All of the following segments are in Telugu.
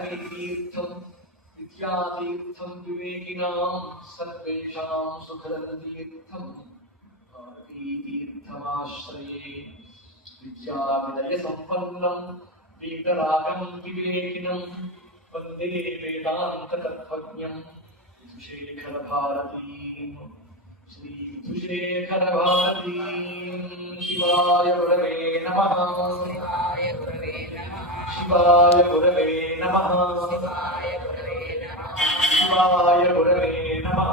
वासवी तीर्थम विद्यातीर्थम विवेकिनां सर्वेषां सुखदतीर्थम भारती तीर्थमाश्रये विद्याविदय संपन्नं वीतरागं विवेकिनं वन्दे वेदान्ततत्त्वज्ञं विधुशेखर भारतीं श्री विधुशेखर भारतीं। शिवाय गुरवे नमः। शिवाय गुरवे नमः। शिवाय गुरवे नमः। शिवाय गुरवे नमः।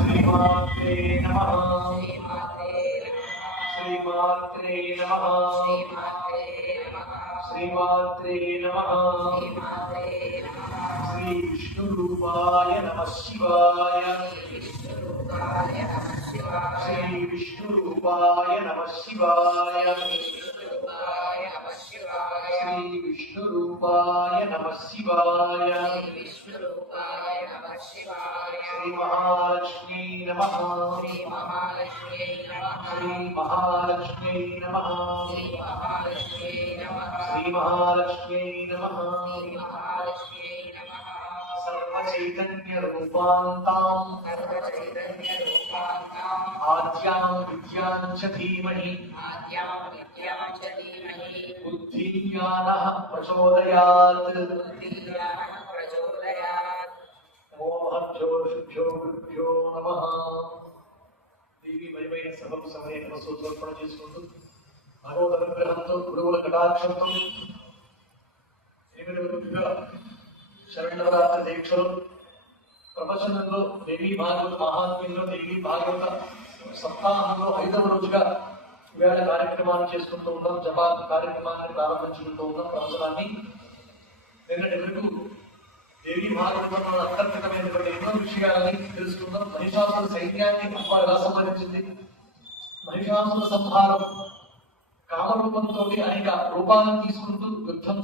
श्रीमात्रे नमः। श्रीमात्रे नमः। श्रीमात्रे नमः। श्री विष्णुरूपाय नमः शिवाय। श्री विष्णुरूपाय नमः शिवाय। श्री विष्णुरूपाय नमः शिवाय। श्री महालक्ष्मी नमः। श्री महालक्ष्मी नमः। श्री महालक्ष्मी नमः। सर्वचैतन्य रूपान्तां आद्यां विद्यां च धीमहि बुद्धिज्ञानः प्रचोदयात्। मोहभ्यो गुरुभ्यो नमः। देवी मयమైన సభకు సమయ నమస్సూత్రోర్పణ చేసుకుంటూ భగవద్ అనుగ్రహంతో గురువుల కటాక్షంతో శరణవరాత్రి దీక్షలు ప్రవచనంలో దేవీ భాగవత మహాత్మ్యంలో దేవీ భాగవత సప్తాహంలో 5వ రోజుగా ఇవాళ కార్యక్రమాన్ని చేసుకుంటూ ఉన్నాం. జపా కార్యక్రమాన్ని ప్రారంభించుకుంటూ ఉన్నాం. ప్రవచనాన్ని నిన్నటి వరకు దేవీ భాగవతంలో అంతర్గతమైనటువంటి ఎన్నో విషయాలని తెలుసుకుందాం. మహిషాసుర సైన్యాన్ని అమ్మ ఎలా సంహరించింది, మహిషాసుర సంహారం కామరూపంతో అనేక రూపాలను తీసుకుంటూ యుద్ధం